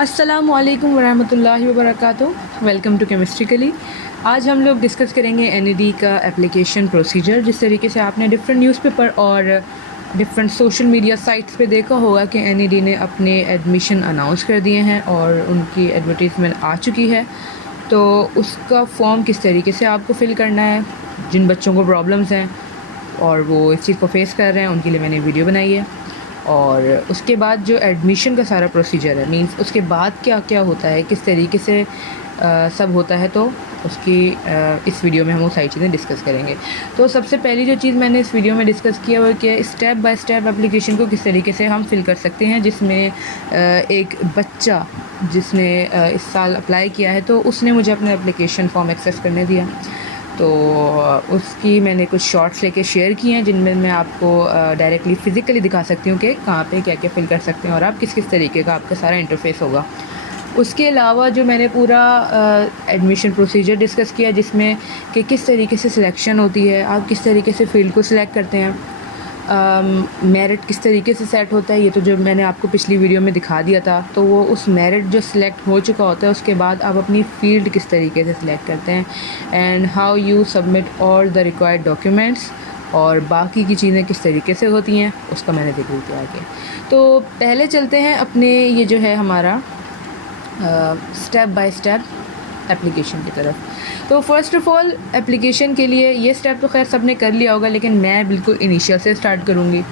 अस्सलामुअलैकुम वरहमतुल्लाहि वबरकातुहू। Welcome to chemistry कली। आज हम लोग डिस्कस करेंगे एनईडी का एप्लीकेशन प्रोसीजर। जिस तरीके से आपने डिफरेंट न्यूज़पेपर और डिफरेंट सोशल मीडिया साइट्स पे देखा होगा कि एनईडी ने अपने एडमिशन अनाउंस कर दिए हैं और उनकी एडवर्टीज़मेंट आ चुकी है, तो उसका फॉर्म किस तरीके से आपको फ़िल करना है। जिन बच्चों को प्रॉब्लम्स हैं और वो इस चीज़ को फेस कर रहे हैं, उनके लिए मैंने वीडियो बनाई है। और उसके बाद जो एडमिशन का सारा प्रोसीजर है, मींस उसके बाद क्या क्या होता है, किस तरीके से सब होता है, तो उसकी इस वीडियो में हम वो सारी चीज़ें डिस्कस करेंगे। तो सबसे पहली जो चीज़ मैंने इस वीडियो में डिस्कस किया वो कि स्टेप बाय स्टेप एप्लीकेशन को किस तरीके से हम फिल कर सकते हैं, जिसमें एक बच्चा जिसने इस साल अप्लाई किया है, तो उसने मुझे अपना एप्लीकेशन फॉर्म एक्सेस करने दिया। तो उसकी मैंने कुछ शॉर्ट्स लेके शेयर किए हैं, जिनमें मैं आपको डायरेक्टली फ़िज़िकली दिखा सकती हूँ कि कहाँ पे क्या क्या फ़िल कर सकते हैं और आप किस किस तरीके का आपका सारा इंटरफेस होगा। उसके अलावा जो मैंने पूरा एडमिशन प्रोसीजर डिस्कस किया, जिसमें कि किस तरीके से सिलेक्शन होती है, आप किस तरीके से फ़ील्ड को सिलेक्ट करते हैं, मेरिट किस तरीके से सेट होता है, ये तो जो मैंने आपको पिछली वीडियो में दिखा दिया था। तो वो उस मेरिट जो सिलेक्ट हो चुका होता है, उसके बाद आप अपनी फ़ील्ड किस तरीके से सिलेक्ट करते हैं, and how you submit all the required documents, और बाकी की चीज़ें किस तरीके से होती हैं, उसका मैंने जिक्र किया आगे। तो पहले चलते हैं अपने ये जो है हमारा स्टेप बाय स्टेप एप्लीकेशन की तरफ। तो फ़र्स्ट ऑफ़ ऑल एप्लीकेशन के लिए ये स्टेप तो खैर सब ने कर लिया होगा, लेकिन मैं बिल्कुल इनिशियल से स्टार्ट करूँगी।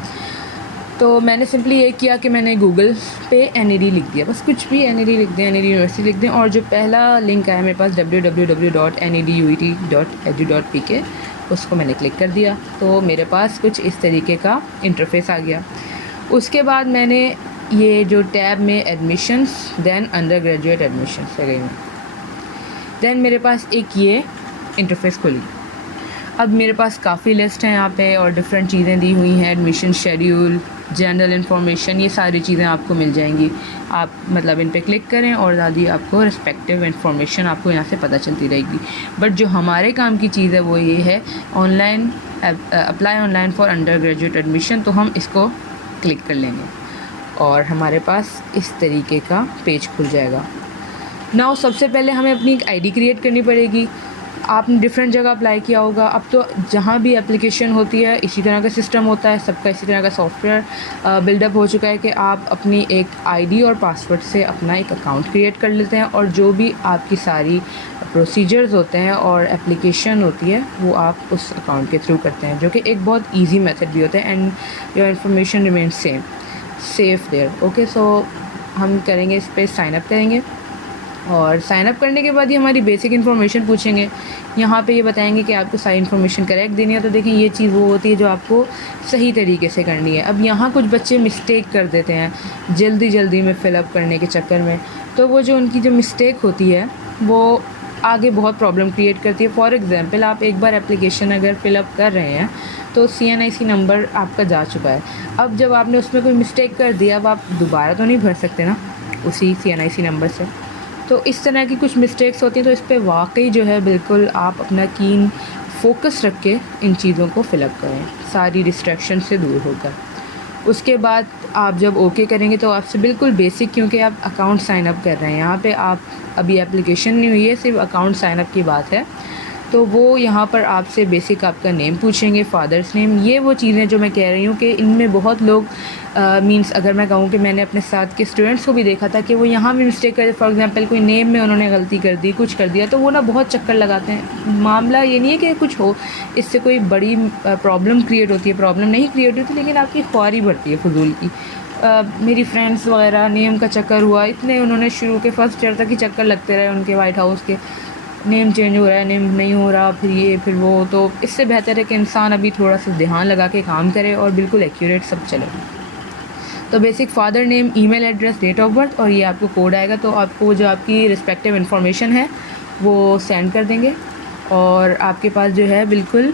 तो मैंने सिंपली ये किया कि मैंने गूगल पे एनईडी लिख दिया, बस कुछ भी एनईडी लिख दें, एनईडी यूनिवर्सिटी लिख दें, और जो पहला लिंक आया मेरे पास www.neduet.edu.pk, उसको मैंने क्लिक कर दिया। तो मेरे पास कुछ इस तरीके का इंटरफेस आ गया। उसके बाद मैंने ये जो टैब में admissions, then undergraduate admissions है गई में, दैन मेरे पास एक ये इंटरफेस खुली। अब मेरे पास काफ़ी लिस्ट हैं यहाँ पे और डिफरेंट चीज़ें दी हुई हैं, एडमिशन शेड्यूल, जनरल इन्फॉर्मेशन, ये सारी चीज़ें आपको मिल जाएंगी। आप मतलब इन पे क्लिक करें और ज़्यादा आपको रिस्पेक्टिव इन्फॉर्मेशन आपको यहाँ से पता चलती रहेगी। बट जो हमारे काम की चीज़ है वो ये है online apply online for under graduate admission. तो हम इसको क्लिक कर लेंगे और हमारे पास इस तरीके का पेज खुल जाएगा। नाउ सबसे पहले हमें अपनी एक आईडी क्रिएट करनी पड़ेगी। आपने डिफरेंट जगह अप्लाई किया होगा, अब तो जहाँ भी एप्लीकेशन होती है इसी तरह का सिस्टम होता है, सबका इसी तरह का सॉफ्टवेयर बिल्डअप हो चुका है कि आप अपनी एक आईडी और पासवर्ड से अपना एक अकाउंट क्रिएट कर लेते हैं, और जो भी आपकी सारी प्रोसीजर्स होते हैं और एप्लीकेशन होती है वो आप उस अकाउंट के थ्रू करते हैं, जो कि एक बहुत ईजी मेथड भी होता है, and your information remain safe there. Okay, so हम करेंगे इस पर साइन अप करेंगे, और साइन अप करने के बाद ही हमारी बेसिक इन्फॉर्मेशन पूछेंगे। यहाँ पे ये बताएंगे कि आपको सारी इन्फॉर्मेशन करेक्ट देनी है। तो देखें, ये चीज़ वो होती है जो आपको सही तरीके से करनी है। अब यहाँ कुछ बच्चे मिस्टेक कर देते हैं जल्दी में फ़िलअप करने के चक्कर में, तो वो जो उनकी जो मिस्टेक होती है वो आगे बहुत प्रॉब्लम क्रिएट करती है। फॉर एग्ज़ाम्पल, आप एक बार एप्लीकेशन अगर फ़िलअप कर रहे हैं तो CNIC नंबर आपका जा चुका है। अब जब आपने उसमें कोई मिस्टेक कर दिया, अब आप दोबारा तो नहीं भर सकते ना उसी CNIC नंबर से। तो इस तरह की कुछ मिस्टेक्स होती हैं, तो इस पे वाकई जो है बिल्कुल आप अपना कीन फोकस रख के इन चीज़ों को फ़िलअप करें, सारी डिस्ट्रैक्शन से दूर होकर। उसके बाद आप जब ओके करेंगे तो आपसे बिल्कुल बेसिक, क्योंकि आप अकाउंट साइन अप कर रहे हैं, यहाँ पे आप अभी एप्लीकेशन नहीं हुई है, सिर्फ अकाउंट साइन अप की बात है, तो वो यहाँ पर आपसे बेसिक आपका नेम पूछेंगे, फादर्स नेम। ये वो चीज़ें जो मैं कह रही हूँ कि इनमें बहुत लोग मींस अगर मैं कहूँ कि मैंने अपने साथ के स्टूडेंट्स को भी देखा था कि वो यहाँ भी मिस्टेक करते। फॉर एग्जांपल, कोई नेम में उन्होंने गलती कर दी, कुछ कर दिया, तो वो ना बहुत चक्कर लगाते हैं। मामला ये नहीं है कि कुछ हो, इससे कोई बड़ी प्रॉब्लम क्रिएट होती है, प्रॉब्लम नहीं क्रिएट होती, लेकिन आपकी ख्वारी बढ़ती है फजूल की। मेरी फ्रेंड्स वगैरह नेम का चक्कर हुआ, इतने उन्होंने शुरू के फर्स्ट ईयर तक ही चक्कर लगते रहे उनके वाइट हाउस के, नेम चेंज हो रहा है, नेम नहीं हो रहा, फिर ये फिर वो। तो इससे बेहतर है कि इंसान अभी थोड़ा सा ध्यान लगा के काम करे और बिल्कुल एक्यूरेट सब चले। तो basic father name, email address, date of birth, और ये आपको कोड आएगा, तो आपको जो आपकी रिस्पेक्टिव इन्फॉर्मेशन है वो सेंड कर देंगे, और आपके पास जो है बिल्कुल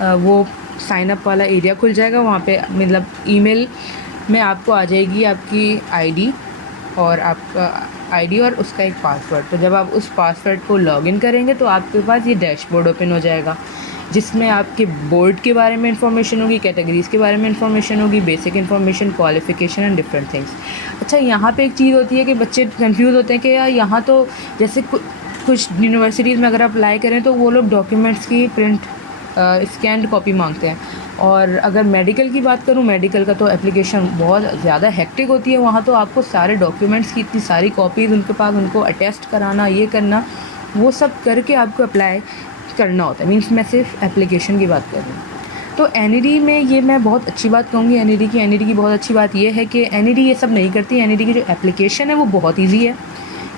वो साइन अप वाला एरिया खुल जाएगा। वहाँ पे मतलब ईमेल में आपको आ जाएगी आपकी आईडी और आपका आईडी और उसका एक पासवर्ड। तो जब आप उस पासवर्ड को लॉगिन करेंगे तो आपके पास ये डैशबोर्ड ओपन हो जाएगा, जिसमें आपके बोर्ड के बारे में इंफॉर्मेशन होगी, कैटेगरीज़ के बारे में इंफॉर्मेशन होगी, basic information, qualification and different things. अच्छा, यहाँ पे एक चीज़ होती है कि बच्चे कंफ्यूज होते हैं कि यार यहाँ तो जैसे कुछ यूनिवर्सिटीज़ में अगर आप अप्लाई करें तो वो लोग डॉक्यूमेंट्स की प्रिंट स्कैन्ड कॉपी मांगते हैं, और अगर मेडिकल की बात करूँ, मेडिकल का तो एप्लीकेशन बहुत ज़्यादा हेक्टिक होती है। वहाँ तो आपको सारे डॉक्यूमेंट्स की इतनी सारी कॉपीज़ उनके पास, उनको अटेस्ट कराना, ये करना, वो सब करके आपको अप्लाई करना होता है। मीन्स मैं सिर्फ एप्लीकेशन की बात कर रही हूँ। तो एनईडी में ये मैं बहुत अच्छी बात कहूँगी एनईडी की बहुत अच्छी बात ये है कि एनईडी ये सब नहीं करती। एनईडी की जो एप्लीकेशन है वो बहुत ईजी है।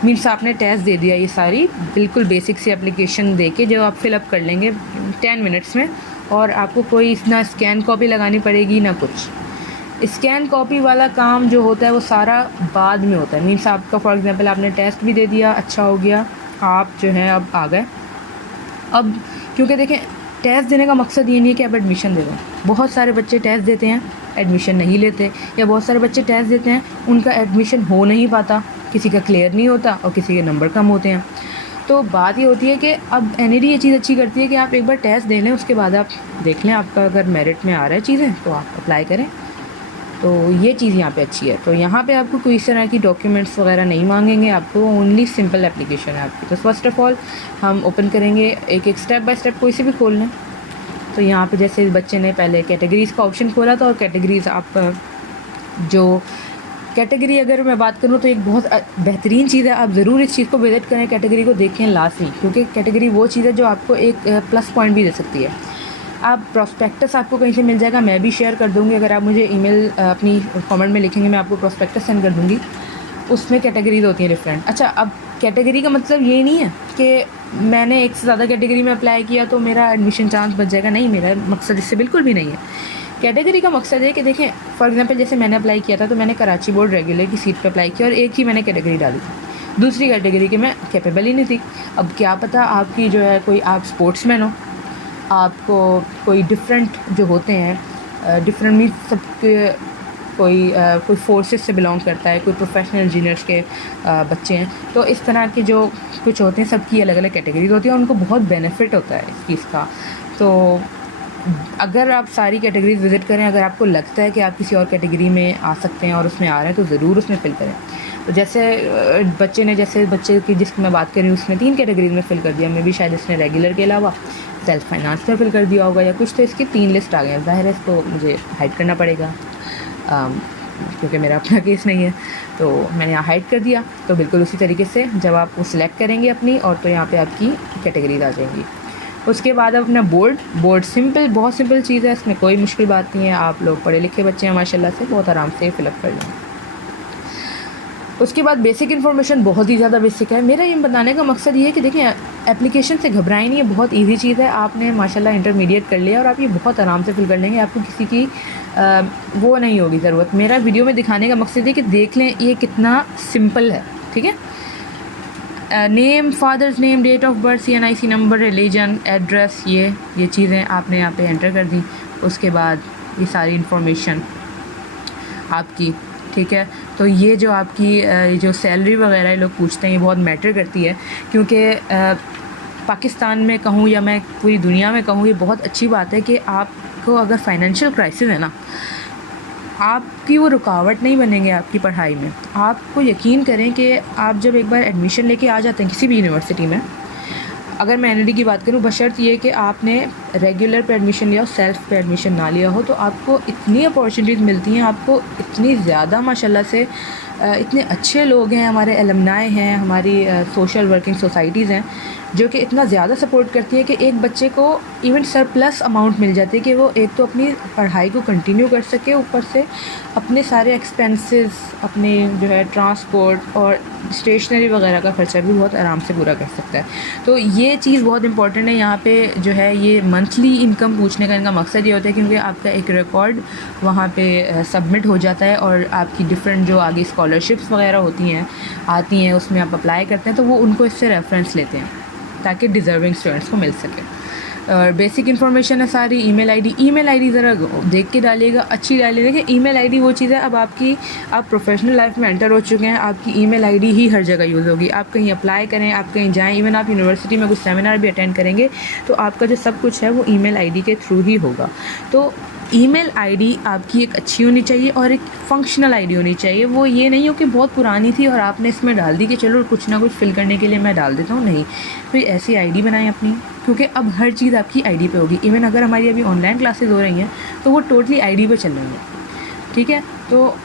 मीन्स आपने टेस्ट दे दिया, ये सारी बिल्कुल बेसिक सी एप्लीकेशन दे के जो आप फिलअप कर लेंगे 10 मिनट्स में, और आपको कोई ना स्कैन कॉपी लगानी पड़ेगी ना कुछ। स्कैन कॉपी वाला काम जो होता है वो सारा बाद में होता है। मीन्स आपका फॉर एग्ज़ाम्पल आपने टेस्ट भी दे दिया, अच्छा हो गया, आप जो है अब आ गए। अब क्योंकि देखें, टेस्ट देने का मकसद ये नहीं है कि आप एडमिशन दे दें। बहुत सारे बच्चे टेस्ट देते हैं, एडमिशन नहीं लेते, या बहुत सारे बच्चे टेस्ट देते हैं, उनका एडमिशन हो नहीं पाता, किसी का क्लियर नहीं होता और किसी के नंबर कम होते हैं। तो बात ये होती है कि अब एनईडी ये चीज़ अच्छी करती है कि आप एक बार टेस्ट दे लें, उसके बाद आप देख लें आपका अगर मेरिट में आ रहा है चीज़ें तो आप अप्लाई करें। तो ये चीज़ यहाँ पे अच्छी है। तो यहाँ पे आपको कोई इस तरह की डॉक्यूमेंट्स वगैरह नहीं मांगेंगे, आपको ओनली सिंपल एप्लीकेशन है आपकी। तो फर्स्ट ऑफ़ ऑल हम ओपन करेंगे, एक एक स्टेप बाय स्टेप कोई से भी खोल लें। तो यहाँ पे जैसे बच्चे ने पहले कैटेगरीज़ का ऑप्शन खोला था, और कैटेगरीज़ आप जो कैटेगरी अगर मैं बात करूँ तो एक बहुत बेहतरीन चीज़ है, आप ज़रूर इस चीज़ को विजिट करें, कैटेगरी को देखें लाजमी, क्योंकि कैटेगरी वो चीज़ है जो आपको एक प्लस पॉइंट भी दे सकती है। आप प्रोस्पेक्टस आपको कहीं से मिल जाएगा, मैं भी शेयर कर दूँगी, अगर आप मुझे ईमेल अपनी कमेंट में लिखेंगे मैं आपको प्रोस्पेक्टस सेंड कर दूँगी। उसमें कैटेगरीज होती हैं डिफरेंट। अच्छा, अब कैटेगरी का मतलब ये नहीं है कि मैंने एक से ज़्यादा कैटेगरी में अप्लाई किया तो मेरा एडमिशन चांस बच जाएगा, नहीं, मेरा मकसद इससे बिल्कुल भी नहीं है। कैटेगरी का मकसद है कि देखें, फॉर एग्जांपल जैसे मैंने अप्लाई किया था तो मैंने कराची बोर्ड रेगुलर की सीट पे अप्लाई किया और एक ही मैंने कैटेगरी डाली थी, दूसरी कैटेगरी की मैं कैपेबल ही नहीं थी। अब क्या पता आपकी जो है कोई, आप स्पोर्ट्समैन हो, आपको कोई डिफरेंट जो होते हैं, डिफरेंट मीन्स सबके कोई फोर्सेस से बिलोंग करता है, कोई प्रोफेशनल इंजीनियर्स के बच्चे हैं, तो इस तरह के जो कुछ होते हैं सबकी अलग अलग कैटेगरीज होती है और उनको बहुत बेनिफिट होता है इस चीज़ का। तो अगर आप सारी कैटेगरीज विज़िट करें, अगर आपको लगता है कि आप किसी और कैटेगरी में आ सकते हैं और उसमें आ रहे हैं तो ज़रूर उसमें फ़िल करें। तो जैसे बच्चे की जिसकी मैं बात कर रही हूँ उसने 3 कैटेगरीज में फ़िल कर दिया, मैं भी शायद इसने रेगुलर के अलावा सेल्फ फाइनेंस में फ़िल कर दिया होगा या कुछ, तो इसकी 3 लिस्ट आ गए हैं। ज़ाहिर है इसको मुझे हाइड करना पड़ेगा क्योंकि मेरा अपना केस नहीं है, तो मैंने यहाँ हाइड कर दिया। तो बिल्कुल उसी तरीके से जब आप वो सिलेक्ट करेंगे अपनी, और तो यहाँ पे आपकी कैटेगरीज आ जाएंगी। उसके बाद अब अपना बोर्ड सिंपल, बहुत सिंपल चीज़ है, इसमें कोई मुश्किल बात नहीं है। आप लोग पढ़े लिखे बच्चे हैं माशाल्लाह से, बहुत आराम से फिलअप कर लेंगे। उसके बाद बेसिक इन्फॉर्मेशन बहुत ही ज़्यादा बेसिक है। मेरा ये बताने का मकसद ये है कि देखें, एप्लीकेशन से घबराएं नहीं, ये बहुत इजी चीज़ है। आपने माशाल्लाह इंटरमीडिएट कर लिया और आप ये बहुत आराम से फिल कर लेंगे, आपको किसी की वो नहीं होगी ज़रूरत। मेरा वीडियो में दिखाने का मकसद है कि देख लें ये कितना सिंपल है, ठीक है। Name, father's name, date of birth, CNIC number, religion, address, ये चीज़ें आपने यहाँ पे एंटर कर दी। उसके बाद ये सारी इन्फॉर्मेशन आपकी, ठीक है। तो ये जो आपकी जो सैलरी वगैरह ये लोग पूछते हैं, ये बहुत मैटर करती है, क्योंकि पाकिस्तान में कहूँ या मैं पूरी दुनिया में कहूँ, ये बहुत अच्छी बात है कि आपको अगर फाइनेंशियल क्राइसिस है ना, आपकी वो रुकावट नहीं बनेंगे आपकी पढ़ाई में। आपको यकीन करें कि आप जब एक बार एडमिशन लेके आ जाते हैं किसी भी यूनिवर्सिटी में, अगर मैं NLD की बात करूँ, बशर्त ये कि आपने रेगुलर पे एडमिशन लिया हो, सेल्फ पे एडमिशन ना लिया हो, तो आपको इतनी अपॉर्चुनिटीज़ मिलती हैं, आपको इतनी ज़्यादा माशाल्लाह से इतने अच्छे लोग हैं, हमारे एलमनाई हैं, हमारी सोशल वर्किंग सोसाइटीज़ हैं जो कि इतना ज़्यादा सपोर्ट करती है कि एक बच्चे को इवन सरप्लस अमाउंट मिल जाती है कि वो एक तो अपनी पढ़ाई को कंटिन्यू कर सके, ऊपर से अपने सारे एक्सपेंसेस, अपने जो है ट्रांसपोर्ट और स्टेशनरी वगैरह का ख़र्चा भी बहुत आराम से पूरा कर सकता है। तो ये चीज़ बहुत इंपॉर्टेंट है। यहाँ पे जो है ये मंथली इनकम पूछने का इनका मकसद ये होता है, क्योंकि आपका एक रिकॉर्ड वहाँ पे सबमिट हो जाता है और आपकी डिफरेंट जो आगे स्कॉलरशिप्स वगैरह आती हैं उसमें आप अप्लाई करते हैं, तो वो उनको इससे रेफरेंस लेते हैं ताकि डिज़र्विंग स्टूडेंट्स को मिल सके। और बेसिक इन्फॉर्मेशन है सारी। ईमेल आईडी ज़रा देख के डालिएगा, अच्छी डालिएगा। देखिए ईमेल आईडी वो चीज़ है, अब आप प्रोफेशनल लाइफ में एंटर हो चुके हैं, आपकी ईमेल आईडी ही हर जगह यूज़ होगी। आप कहीं अप्लाई करें, आप कहीं जाएं, इवन आप यूनिवर्सिटी में कुछ सेमिनार भी अटेंड करेंगे तो आपका जो सब कुछ है वो ईमेल आईडी के थ्रू ही होगा। तो ईमेल आईडी आपकी एक अच्छी होनी चाहिए और एक फंक्शनल आईडी होनी चाहिए। वो ये नहीं हो कि बहुत पुरानी थी और आपने इसमें डाल दी कि चलो कुछ ना कुछ फिल करने के लिए मैं डाल देता हूँ। नहीं, कोई ऐसी आईडी बनाएं अपनी, क्योंकि अब हर चीज़ आपकी आईडी पे होगी। इवन अगर हमारी अभी ऑनलाइन क्लासेस हो रही हैं तो वो टोटली आईडी पे चल रही हैं, ठीक है। तो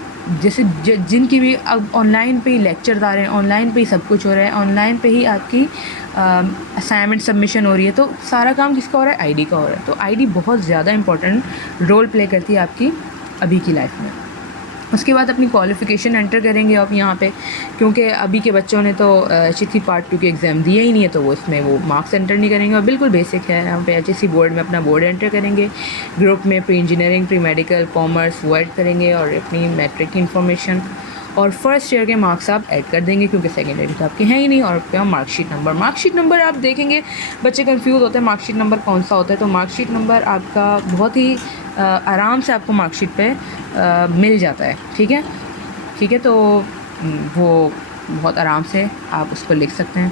जैसे जिनकी भी अब ऑनलाइन पे ही लेक्चर आ रहे हैं, ऑनलाइन पे ही सब कुछ हो रहा है, ऑनलाइन पे ही आपकी असाइनमेंट सबमिशन हो रही है, तो सारा काम किसका हो रहा है? आईडी का हो रहा है। तो आईडी बहुत ज़्यादा इंपॉर्टेंट रोल प्ले करती है आपकी अभी की लाइफ में। उसके बाद अपनी क्वालिफ़िकेशन एंटर करेंगे आप यहाँ पे, क्योंकि अभी के बच्चों ने तो HSC पार्ट 2 के एग्ज़ाम दिए ही नहीं है, तो वो इसमें वो मार्क्स एंटर नहीं करेंगे। और बिल्कुल बेसिक है, यहाँ पे HSC बोर्ड में अपना बोर्ड एंटर करेंगे, ग्रुप में pre engineering, pre medical, commerce वो ऐड करेंगे और अपनी मैट्रिक की इन्फॉर्मेशन और फर्स्ट ईयर के मार्क्स आप ऐड कर देंगे, क्योंकि सेकेंड ईयर तो आपके हैं ही नहीं। और क्या मार्कशीट नंबर आप देखेंगे, बच्चे कंफ्यूज होते हैं मार्कशीट नंबर कौन सा होता है। तो मार्कशीट नंबर आपका बहुत ही आराम से आपको मार्कशीट पे मिल जाता है, ठीक है। तो वो बहुत आराम से आप उसको लिख सकते हैं,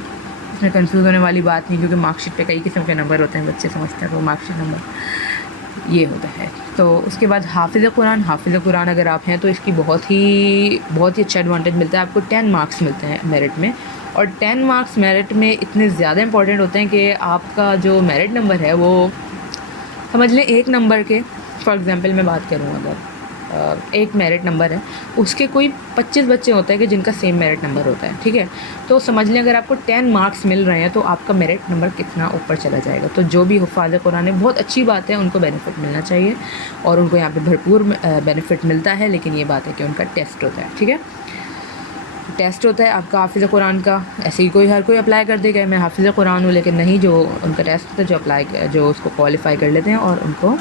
इसमें कंफ्यूज होने वाली बात नहीं, क्योंकि मार्कशीट पे कई किस्म के नंबर होते हैं, बच्चे समझते हैं वो मार्कशीट नंबर ये होता है। तो उसके बाद हाफिज़ कुरान अगर आप हैं तो इसकी बहुत ही अच्छा एडवांटेज मिलता है आपको। 10 मार्क्स मिलते हैं मेरिट में, और 10 मार्क्स मेरिट में इतने ज़्यादा इंपॉर्टेंट होते हैं कि आपका जो मेरिट नंबर है वो समझ लें एक नंबर के, फॉर एग्ज़ाम्पल मैं बात करूँ अगर एक मेरिट नंबर है, उसके कोई 25 बच्चे होते हैं कि जिनका सेम मेरिट नंबर होता है, ठीक है। तो समझ लें अगर आपको 10 मार्क्स मिल रहे हैं तो आपका मेरिट नंबर कितना ऊपर चला जाएगा। तो जो भी हुफ़ाज़ कुरान है, बहुत अच्छी बात है, उनको बेनिफिट मिलना चाहिए और उनको यहाँ पे भरपूर बेनिफिट मिलता है। लेकिन ये बात है कि उनका टेस्ट होता है, ठीक है। टेस्ट होता है आपका हाफिज़ कुरान का। ऐसे ही हर कोई अप्लाई कर देगा मैं हाफिज़ कुरान हूँ, लेकिन नहीं, जो उनका टेस्ट होता है, जो उसको क्वालिफ़ाई कर लेते हैं और उनको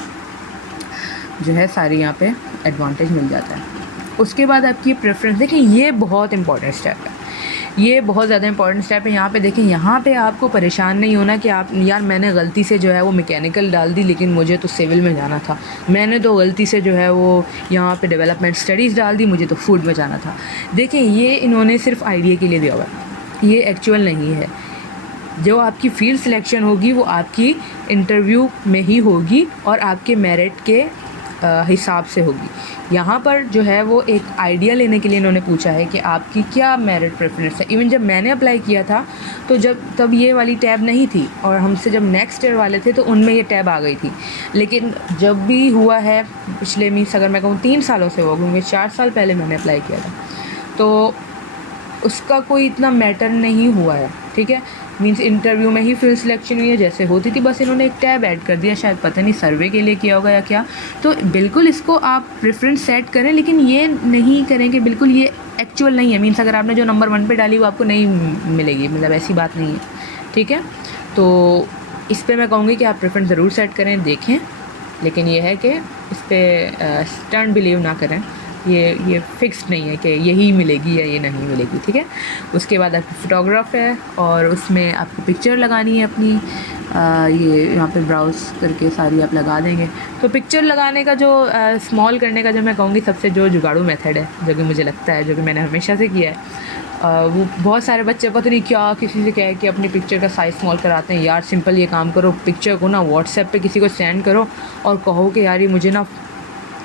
जो है सारी यहाँ पे एडवांटेज मिल जाता है। उसके बाद आपकी प्रेफरेंस, देखिए ये बहुत इंपॉर्टेंट स्टेप है, ये बहुत ज़्यादा इंपॉर्टेंट स्टेप है। यहाँ पे देखें, यहाँ पे आपको परेशान नहीं होना कि आप यार मैंने गलती से जो है वो मैकेनिकल डाल दी, लेकिन मुझे तो सिविल में जाना था, मैंने तो गलती से जो है वो यहाँ पे डेवलपमेंट स्टडीज़ डाल दी, मुझे तो फूड में जाना था। देखें ये इन्होंने सिर्फ आइडिया के लिए दिया हुआ है, ये एक्चुअल नहीं है। जो आपकी फील्ड सिलेक्शन होगी वो आपकी इंटरव्यू में ही होगी और आपके मेरिट के हिसाब से होगी। यहाँ पर जो है वो एक आइडिया लेने के लिए इन्होंने पूछा है कि आपकी क्या मेरिट प्रेफरेंस है। इवन जब मैंने अप्लाई किया था तो तब ये वाली टैब नहीं थी, और हमसे जब नेक्स्ट ईयर वाले थे तो उनमें ये टैब आ गई थी। लेकिन जब भी हुआ है पिछले मीन्स अगर मैं कहूँ 3 सालों से हुआ, क्योंकि 4 साल पहले मैंने अप्लाई किया था, तो उसका कोई इतना मैटर नहीं हुआ है, ठीक है। मीन्स इंटरव्यू में ही फील्ड सिलेक्शन हुई है जैसे होती थी, बस इन्होंने एक टैब ऐड कर दिया, शायद पता नहीं सर्वे के लिए किया होगा या क्या। तो बिल्कुल इसको आप प्रेफरेंस सेट करें, लेकिन ये नहीं करें कि बिल्कुल ये एक्चुअल नहीं है। मीन्स अगर आपने जो नंबर 1 पे डाली वो आपको नहीं मिलेगी, मतलब ऐसी बात नहीं है, ठीक है। तो इस पर मैं कहूँगी कि आप प्रेफरेंस ज़रूर सेट करें, देखें, लेकिन ये है कि इस पर स्टंट बिलीव ना करें। ये फिक्स्ड नहीं है कि यही मिलेगी या ये नहीं मिलेगी, ठीक है। उसके बाद आपकी फ़ोटोग्राफ है और उसमें आपको पिक्चर लगानी है अपनी, ये यहाँ पे ब्राउज़ करके सारी आप लगा देंगे। तो पिक्चर लगाने का जो स्मॉल करने का जो मैं कहूँगी सबसे जो जुगाड़ू मेथड है, जो कि मुझे लगता है, जो कि मैंने हमेशा से किया है, वो बहुत सारे बच्चे पता नहीं क्या किसी से कह के अपनी पिक्चर का साइज़ स्मॉल कराते हैं। यार सिंपल ये काम करो, पिक्चर को ना व्हाट्सएप पे किसी को सेंड करो और कहो कि यार ये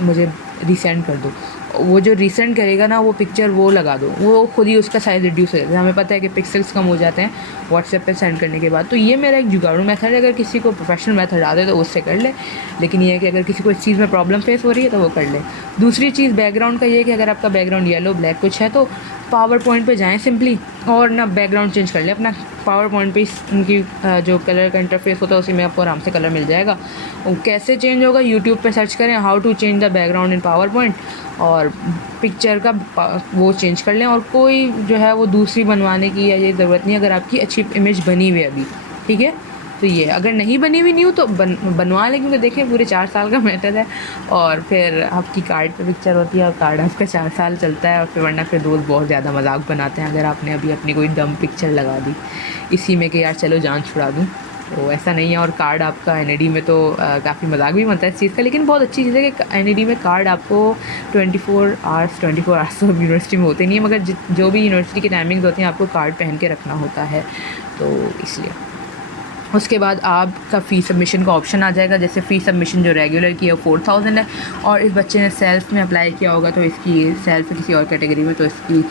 मुझे रीसेंड कर दो। वो जो रीसेंड करेगा ना वो पिक्चर वो लगा दो, वो खुद ही उसका साइज़ रिड्यूस हो जाता है। हमें पता है कि पिक्सल्स कम हो जाते हैं व्हाट्सएप पे सेंड करने के बाद। तो ये मेरा एक जुगाड़ू मेथड है, अगर किसी को प्रोफेशनल मेथड आ दे तो उससे कर ले, लेकिन ये है कि अगर किसी को इस चीज़ में प्रॉब्लम फेस हो रही है तो वो कर ले। दूसरी चीज़ बैकग्राउंड का ये है कि अगर आपका बैकग्राउंड येलो ब्लैक कुछ है तो पावर पॉइंट पे जाएं सिंपली और ना बैकग्राउंड चेंज कर लें अपना। पावर पॉइंट पे उनकी जो कलर का इंटरफेस होता है उसी में आपको आराम से कलर मिल जाएगा। वो कैसे चेंज होगा, यूट्यूब पे सर्च करें how to change the background in PowerPoint, और पिक्चर का वो चेंज कर लें। और कोई जो है वो दूसरी बनवाने की या ये ज़रूरत नहीं, अगर आपकी अच्छी इमेज बनी हुई है अभी, ठीक है। तो ये अगर नहीं बनी हुई न्यू तो बनवा लें, क्योंकि देखिए पूरे 4 साल का मैटर है, और फिर आपकी कार्ड पे पिक्चर होती है और कार्ड आपका 4 साल चलता है। और फिर वरना फिर दोस्त बहुत ज़्यादा मजाक बनाते हैं अगर आपने अभी अपनी कोई डम पिक्चर लगा दी इसी में कि यार चलो जान छुड़ा दूँ, तो ऐसा नहीं है। और कार्ड आपका एनईडी में तो काफ़ी मजाक भी बनता है इस चीज़ का, लेकिन बहुत अच्छी चीज़ है कि एनईडी में कार्ड आपको 24 आवर्स तो यूनिवर्सिटी में होते नहीं है, मगर जो भी यूनिवर्सिटी की टाइमिंग्स होती हैं आपको कार्ड पहन के रखना होता है, तो इसलिए। उसके बाद आपका फ़ी सबमिशन का ऑप्शन आ जाएगा। जैसे फ़ी सबमिशन जो रेगुलर की है 4000 है, और इस बच्चे ने सेल्फ़ में अप्लाई किया होगा तो इसकी सेल्फ़ किसी और कैटेगरी में तो इसकी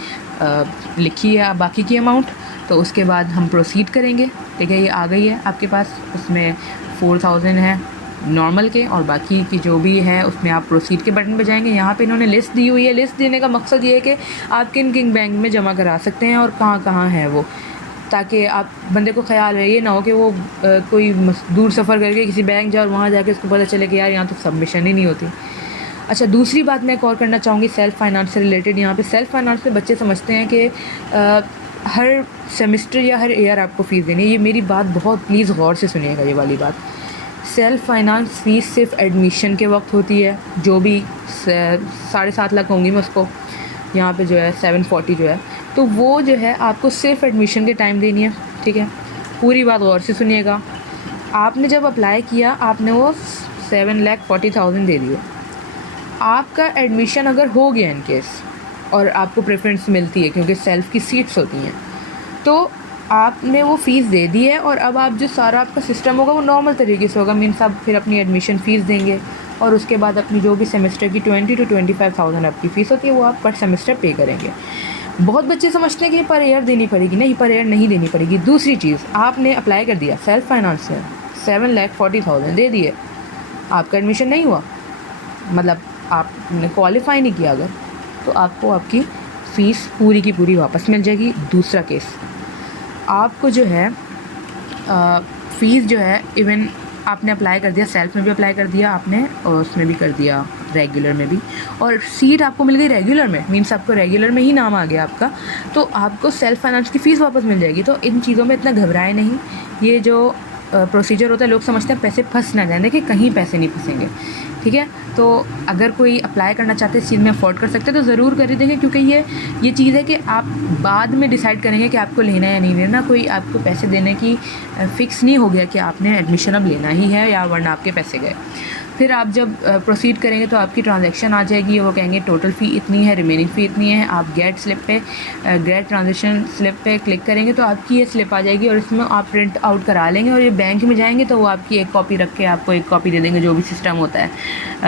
लिखी है बाकी की अमाउंट। तो उसके बाद हम प्रोसीड करेंगे। ठीक है, ये आ गई है आपके पास, उसमें 4000 है नॉर्मल के, और बाकी की जो भी है उसमें आप प्रोसीड के बटन पे जाएंगे। यहाँ पे इन्होंने लिस्ट दी हुई है। लिस्ट देने का मकसद ये है कि आप किन किन बैंक में जमा करा सकते हैं और कहाँ कहाँ है वो, ताकि आप बंदे को ख्याल रहे, ये ना हो कि वो कोई दूर सफ़र करके किसी बैंक जाए और वहाँ जाके उसको पता चले कि यार यहाँ तो सबमिशन ही नहीं होती। अच्छा, दूसरी बात मैं एक और करना चाहूँगी सेल्फ़ फाइनेंस से रिलेटेड। यहाँ पे सेल्फ़ फाइनेंस में बच्चे समझते हैं कि हर सेमेस्टर या हर ईयर आपको फ़ीस देनी है। ये मेरी बात बहुत प्लीज़ गौर से सुनिएगा, ये वाली बात। सेल्फ़ फाइनेंस फ़ीस सिर्फ एडमिशन के वक्त होती है, जो भी 7.5 लाख होंगी मैं उसको यहाँ पे जो है 740 जो है, तो वो जो है आपको सिर्फ एडमिशन के टाइम देनी है। ठीक है, पूरी बात गौर से सुनिएगा। आपने जब अप्लाई किया आपने वो 7,40,000 दे दिए। आपका एडमिशन अगर हो गया इन केस और आपको प्रेफरेंस मिलती है क्योंकि सेल्फ़ की सीट्स होती हैं, तो आपने वो फ़ीस दे दी है, और अब आप जो सारा आपका सिस्टम होगा वो नॉर्मल तरीके से होगा। मीन्स आप फिर अपनी एडमिशन फ़ीस देंगे और उसके बाद अपनी जो भी सेमेस्टर की 20 to 25,000 आपकी फ़ीस होती है वो आप पर सेमेस्टर पे करेंगे। बहुत बच्चे समझते हैं कि पर ईयर देनी पड़ेगी। नहीं, पर ईयर नहीं देनी पड़ेगी। दूसरी चीज़, आपने अप्लाई कर दिया सेल्फ़ फाइनेंस में, 7,40,000 दे दिए, आपका एडमिशन नहीं हुआ, मतलब आपने क्वालिफाई नहीं किया अगर, तो आपको आपकी फ़ीस पूरी की पूरी वापस मिल जाएगी। दूसरा केस, आपको जो है फ़ीस जो है, इवन आपने अप्लाई कर दिया, सेल्फ़ में भी अप्लाई कर दिया आपने और उसमें भी कर दिया, रेगुलर में भी, और सीट आपको मिल गई रेगुलर में, मीन्स आपको रेगुलर में ही नाम आ गया आपका, तो आपको सेल्फ़ फाइनेंस की फ़ीस वापस मिल जाएगी। तो इन चीज़ों में इतना घबराए नहीं। ये जो प्रोसीजर होता है, लोग समझते हैं पैसे फंस ना जाएं, देखिए कहीं पैसे नहीं फंसेंगे। ठीक है, तो अगर कोई अप्लाई करना चाहते हैं इस चीज़ में अफोर्ड कर सकते हैं तो ज़रूर कर देंगे, क्योंकि ये चीज़ है कि आप बाद में डिसाइड करेंगे कि आपको लेना है या नहीं लेना। कोई आपको पैसे देने की फ़िक्स नहीं हो गया कि आपने एडमिशन अब लेना ही है या वरना आपके पैसे गए। फिर आप जब प्रोसीड करेंगे तो आपकी ट्रांजैक्शन आ जाएगी, वो कहेंगे टोटल फ़ी इतनी है, रिमेनिंग फ़ी इतनी है। आप गेट स्लिप पे गेट ट्रांजैक्शन स्लिप पे क्लिक करेंगे तो आपकी ये स्लिप आ जाएगी, और इसमें आप प्रिंट आउट करा लेंगे, और ये बैंक में जाएंगे तो वो आपकी एक कॉपी रख के आपको एक कॉपी दे देंगे, जो भी सिस्टम होता है,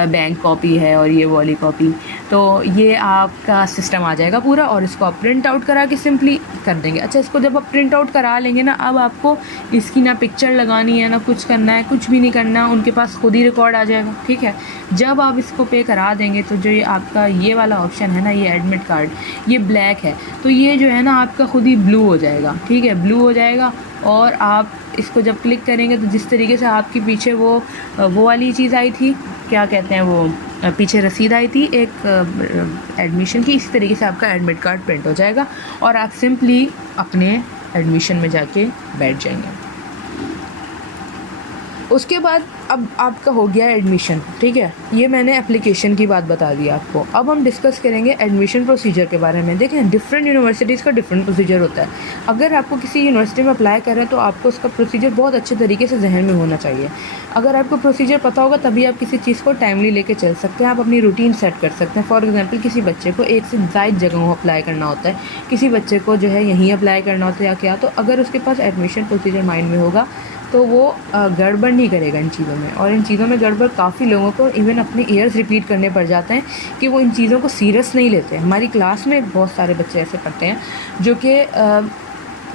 बैंक कॉपी है और ये वाली कॉपी। तो ये आपका सिस्टम आ जाएगा पूरा, और इसको आप प्रिंट आउट करा के सिंपली कर देंगे। अच्छा, इसको जब आप प्रिंट आउट करा लेंगे ना, अब आपको इसकी ना पिक्चर लगानी है ना कुछ करना है, कुछ भी नहीं करना, उनके पास खुद ही रिकॉर्ड आ जाएगा। ठीक है, जब आप इसको पे करा देंगे तो जो ये आपका ये वाला ऑप्शन है ना, ये एडमिट कार्ड, ये ब्लैक है, तो ये जो है ना आपका खुद ही ब्लू हो जाएगा। ठीक है, ब्लू हो जाएगा, और आप इसको जब क्लिक करेंगे तो जिस तरीके से आपके पीछे वो वाली चीज़ आई थी, क्या कहते हैं वो, पीछे रसीद आई थी एक एडमिशन की, इस तरीके से आपका एडमिट कार्ड प्रिंट हो जाएगा, और आप सिंपली अपने एडमिशन में जाके बैठ जाएंगे। उसके बाद अब आपका हो गया एडमिशन। ठीक है, ये मैंने एप्लीकेशन की बात बता दी आपको। अब हम डिस्कस करेंगे एडमिशन प्रोसीजर के बारे में। देखें, डिफरेंट यूनिवर्सिटीज़ का डिफरेंट प्रोसीजर होता है। अगर आपको किसी यूनिवर्सिटी में अप्लाई कर रहे हैं तो आपको उसका प्रोसीजर बहुत अच्छे तरीके से जहन में होना चाहिए। अगर आपको प्रोसीजर पता होगा तभी आप किसी चीज़ को टाइमली लेके चल सकते हैं, आप अपनी रूटीन सेट कर सकते हैं। फॉर एग्जाम्पल, किसी बच्चे को एक से ज़ायद जगहों अप्लाई करना होता है, किसी बच्चे को जो है यहीं अप्लाई करना होता है या क्या, तो अगर उसके पास एडमिशन प्रोसीजर माइंड में होगा तो वो गड़बड़ नहीं करेगा इन चीज़ों में। और इन चीज़ों में गड़बड़ काफ़ी लोगों को इवन अपने ईयर्स रिपीट करने पड़ जाते हैं कि वो इन चीज़ों को सीरियस नहीं लेते। हमारी क्लास में बहुत सारे बच्चे ऐसे पढ़ते हैं जो कि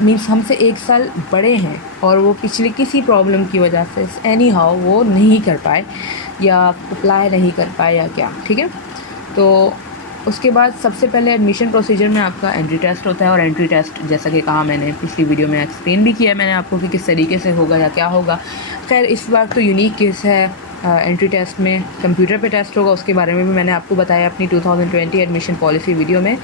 मीन्स हमसे 1 साल बड़े हैं, और वो पिछले किसी प्रॉब्लम की वजह से एनी हाउ वो नहीं कर पाए या अप्लाई नहीं कर पाए या क्या। ठीक है, तो उसके बाद सबसे पहले एडमिशन प्रोसीजर में आपका एंट्री टेस्ट होता है, और एंट्री टेस्ट जैसा कि कहा मैंने पिछली वीडियो में एक्सप्लेन भी किया है मैंने आपको कि किस तरीके से होगा या क्या होगा। खैर, इस बार तो यूनिक केस है। एंट्री टेस्ट में कंप्यूटर पे टेस्ट होगा, उसके बारे में भी मैंने आपको बताया अपनी 2020 एडमिशन पॉलिसी वीडियो में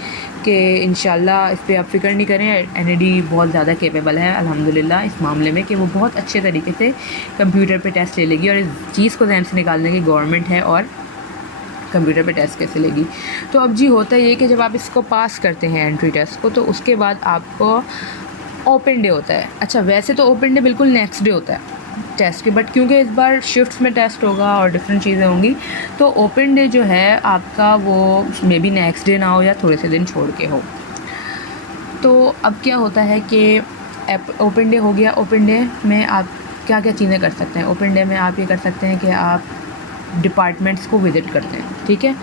कि इंशाल्लाह इस पर आप फ़िक्र नहीं करें। एनईडी बहुत ज़्यादा केपेबल है अल्हम्दुलिल्लाह इस मामले में कि वो बहुत अच्छे तरीके से कंप्यूटर पे टेस्ट ले लेगी, और इस चीज़ को ध्यान से निकालने की गवर्नमेंट है और कंप्यूटर पे टेस्ट कैसे लेगी। तो अब जी होता ये कि जब आप इसको पास करते हैं एंट्री टेस्ट को, तो उसके बाद आपको ओपन डे होता है। अच्छा, वैसे तो ओपन डे बिल्कुल नेक्स्ट डे होता है, टेस्ट की, बट क्योंकि इस बार शिफ्ट्स में टेस्ट होगा और डिफरेंट चीज़ें होंगी, तो ओपन डे जो है आपका वो मे बी नेक्स्ट डे ना हो या थोड़े से दिन छोड़ के हो। तो अब क्या होता है कि ओपन डे हो गया। ओपन डे में आप क्या क्या चीज़ें कर सकते हैं। ओपन डे में आप ये कर सकते हैं कि आप डिपार्टमेंट्स को विज़िट करते हैं, ठीक है।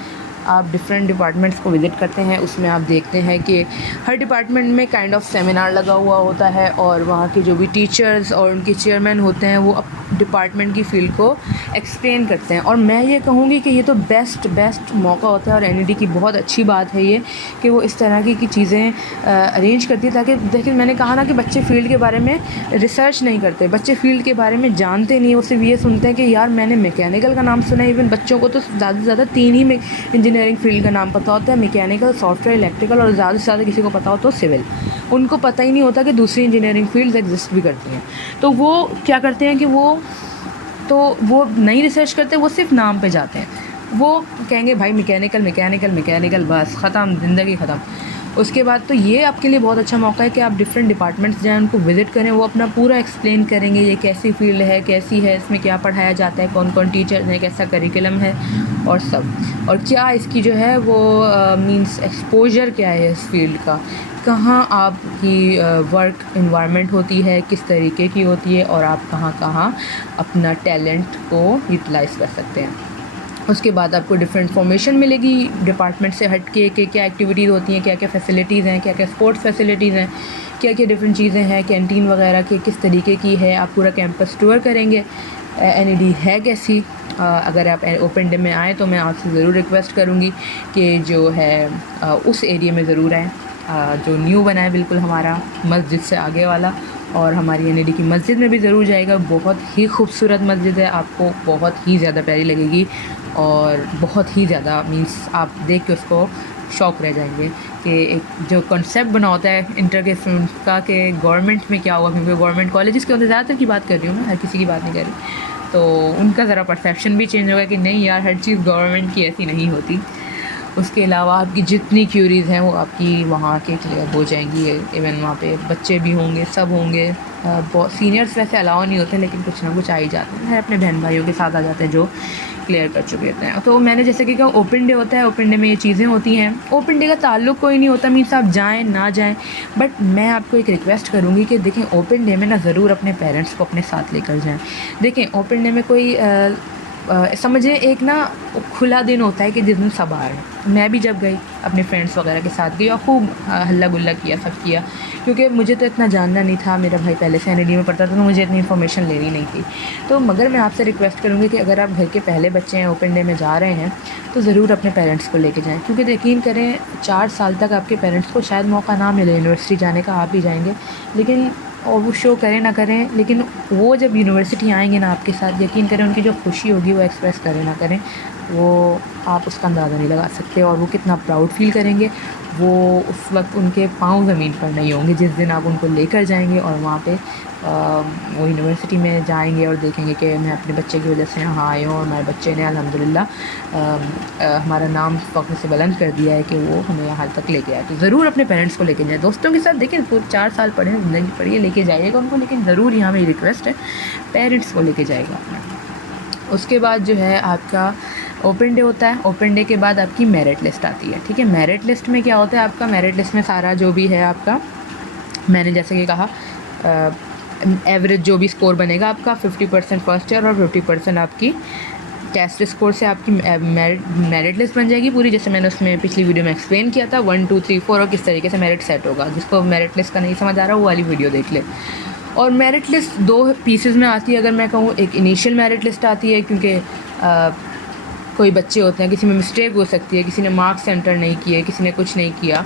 आप डिफरेंट डिपार्टमेंट्स को विज़िट करते हैं, उसमें आप देखते हैं कि हर डिपार्टमेंट में काइंड ऑफ सेमिनार लगा हुआ होता है और वहाँ के जो भी टीचर्स और उनके चेयरमैन होते हैं वो डिपार्टमेंट की फ़ील्ड को एक्सप्लेन करते हैं। और मैं ये कहूँगी कि ये तो बेस्ट मौका होता है और एनईडी की बहुत अच्छी बात है ये कि वो इस तरह की चीज़ें अरेंज करती है, ताकि देखिए मैंने कहा ना कि बच्चे फ़ील्ड के बारे में रिसर्च नहीं करते, बच्चे फ़ील्ड के बारे में जानते नहीं, वो सिर्फ ये सुनते हैं कि यार मैंने मैकेनिकल का नाम सुना है। इवन बच्चों को तो ज़्यादा से ज़्यादा 3 ही इंजीनियरिंग फील्ड का नाम पता होता है, मैकेनिकल, सॉफ्टवेयर, इलेक्ट्रिकल और ज़्यादा से ज़्यादा किसी को पता हो तो सिविल। उनको पता ही नहीं होता कि दूसरी इंजीनियरिंग फील्ड्स एग्जिस्ट भी करती हैं। तो वो क्या करते हैं कि वो नहीं रिसर्च करते, वो सिर्फ नाम पे जाते हैं। वो कहेंगे भाई मैकेनिकल बस ख़त्म, ज़िंदगी ख़त्म। उसके बाद तो ये आपके लिए बहुत अच्छा मौका है कि आप डिफरेंट डिपार्टमेंट्स जाएँ, उनको विज़िट करें, वो अपना पूरा एक्सप्लेन करेंगे ये कैसी फ़ील्ड है, कैसी है, इसमें क्या पढ़ाया जाता है, कौन कौन टीचर्स हैं, कैसा करिकुलम है और सब, और क्या इसकी जो है वो मींस एक्सपोजर क्या है इस फील्ड का, कहाँ आपकी वर्क इन्वायरमेंट होती है, किस तरीके की होती है और आप कहाँ अपना टैलेंट को यूटिलाइज़ कर सकते हैं। उसके बाद आपको डिफरेंट इन्फॉर्मेशन मिलेगी डिपार्टमेंट से हट के कि क्या एक्टिविटीज़ होती हैं, क्या क्या फैसिलिटीज़ हैं, क्या क्या स्पोर्ट्स फैसिलिटीज़ हैं, क्या क्या डिफरेंट चीज़ें हैं, कैंटीन वगैरह की किस तरीके की है। आप पूरा कैंपस टूर करेंगे, एनईडी है कैसी। अगर आप ओपन डे में आएँ तो मैं आपसे ज़रूर रिक्वेस्ट करूँगी कि जो है उस एरिया में ज़रूर आएँ जो न्यू बना है बिल्कुल हमारा मस्जिद से आगे वाला, और हमारी एनईडी की मस्जिद में भी ज़रूर जाएगा। बहुत ही खूबसूरत मस्जिद है, आपको बहुत ही ज़्यादा प्यारी लगेगी और बहुत ही ज़्यादा मींस आप देख के उसको शौक़ रह जाएंगे कि एक जो कॉन्सेप्ट बना होता है इंटर के स्टूडेंट्स का कि गवर्नमेंट में क्या होगा, क्योंकि गवर्नमेंट कॉलेजेस के होते ज़्यादातर की बात कर रही हूँ मैं, हर किसी की बात नहीं कर रही, तो उनका ज़रा परसेप्शन भी चेंज होगा कि नहीं यार हर चीज़ गवर्नमेंट की ऐसी नहीं होती। उसके अलावा आपकी जितनी क्यूरीज़ हैं वो आपकी वहाँ के क्लियर हो जाएंगी। इवन वहाँ पे बच्चे भी होंगे, सब होंगे। बहुत सीनियर्स वैसे अलाउ नहीं होते, लेकिन कुछ ना कुछ आ ही जाते हैं, अपने बहन भाइयों के साथ आ जाते हैं जो क्लियर कर चुके होते हैं। तो मैंने जैसे कि कहा ओपन डे होता है, ओपन डे में ये चीज़ें होती हैं। ओपन डे का ताल्लुक़ कोई नहीं होता, मीन्स आप जाएँ ना जाएँ, बट मैं आपको एक रिक्वेस्ट करूँगी कि देखें ओपन डे में ना ज़रूर अपने पेरेंट्स को अपने साथ लेकर जाएँ। देखें ओपन डे में कोई समझिए एक ना खुला दिन होता है कि जिस दिन सब आ रहे हैं। मैं भी जब गई अपने फ्रेंड्स वगैरह के साथ गई और खूब हल्ला गुल्ला किया, सब किया, क्योंकि मुझे तो इतना जानना नहीं था, मेरा भाई पहले से एनईडी में पढ़ता था तो मुझे इतनी इन्फॉर्मेशन लेनी नहीं थी। तो मगर मैं आपसे रिक्वेस्ट करूँगी कि अगर आप घर के पहले बच्चे हैं, ओपन डे में जा रहे हैं, तो ज़रूर अपने पेरेंट्स को लेके जाएँ, क्योंकि यकीन करें 4 साल तक आपके पेरेंट्स को शायद मौका ना मिले यूनिवर्सिटी जाने का, आप ही जाएंगे, लेकिन और वो शो करें ना करें, लेकिन वो जब यूनिवर्सिटी आएंगे ना आपके साथ, यकीन करें उनकी जो खुशी होगी वो एक्सप्रेस करें ना करें, वो आप उसका अंदाज़ा नहीं लगा सकते। और वो कितना प्राउड फील करेंगे, वो उस वक्त उनके पाँव ज़मीन पर नहीं होंगे जिस दिन आप उनको लेकर जाएंगे और वहाँ पे वो यूनिवर्सिटी में जाएंगे और देखेंगे कि मैं अपने बच्चे की वजह से यहाँ आई हूँ और हमारे बच्चे ने अल्हम्दुलिल्लाह हमारा नाम फ़ख्र से बुलंद कर दिया है कि वो हमें यहाँ तक लेके आए। तो ज़रूर अपने पेरेंट्स को लेके जाए, दोस्तों के साथ देखिए पूरे 4 साल पढ़े हैं, ज़िंदगी पढ़िए, लेके जाइएगा उनको, लेकिन ज़रूर यहाँ मेरी रिक्वेस्ट है पेरेंट्स को लेके जाएगा अपना। उसके बाद जो है आपका ओपन डे होता है। ओपन डे के बाद आपकी मेरिट लिस्ट आती है, ठीक है। मेरिट लिस्ट में क्या होता है, आपका मेरिट लिस्ट में सारा जो भी है आपका, मैंने जैसे कि कहा एवरेज जो भी स्कोर बनेगा आपका 50% फर्स्ट ईयर और 50% आपकी टेस्ट स्कोर से आपकी मेरिट लिस्ट बन जाएगी पूरी, जैसे मैंने उसमें पिछली वीडियो में एक्सप्लेन किया था 1 2 3 4 और किस तरीके से मेरिट सेट होगा। जिसको मेरिट लिस्ट का नहीं समझ आ रहा वो वाली वीडियो देख ले। और मेरिट लिस्ट 2 पीसेस में आती है, अगर मैं कहूँ एक इनिशियल मेरिट लिस्ट आती है, क्योंकि कोई बच्चे होते हैं किसी में मिस्टेक हो सकती है, किसी ने मार्क्स एंटर नहीं किए, किसी ने कुछ नहीं किया,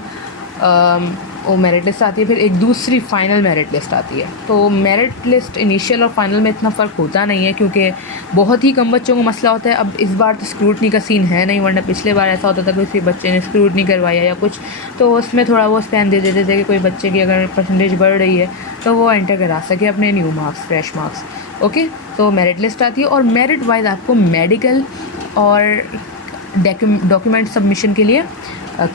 वो मेरिट लिस्ट आती है। फिर एक दूसरी फ़ाइनल मेरिट लिस्ट आती है। तो मेरिट लिस्ट इनिशियल और फाइनल में इतना फ़र्क होता नहीं है, क्योंकि बहुत ही कम बच्चों को मसला होता है। अब इस बार तो स्क्रूटनी का सीन है नहीं, वरना पिछले बार ऐसा होता था कि किसी बच्चे ने स्क्रूटनी करवाया या कुछ, तो उसमें थोड़ा वो स्पैन दे देते थे कि कोई बच्चे की अगर परसेंटेज बढ़ रही है तो वो एंटर करा सके अपने new marks, fresh marks. Okay, तो मेरिट लिस्ट आती है और मेरिट वाइज आपको मेडिकल और डॉक्यूमेंट सबमिशन के लिए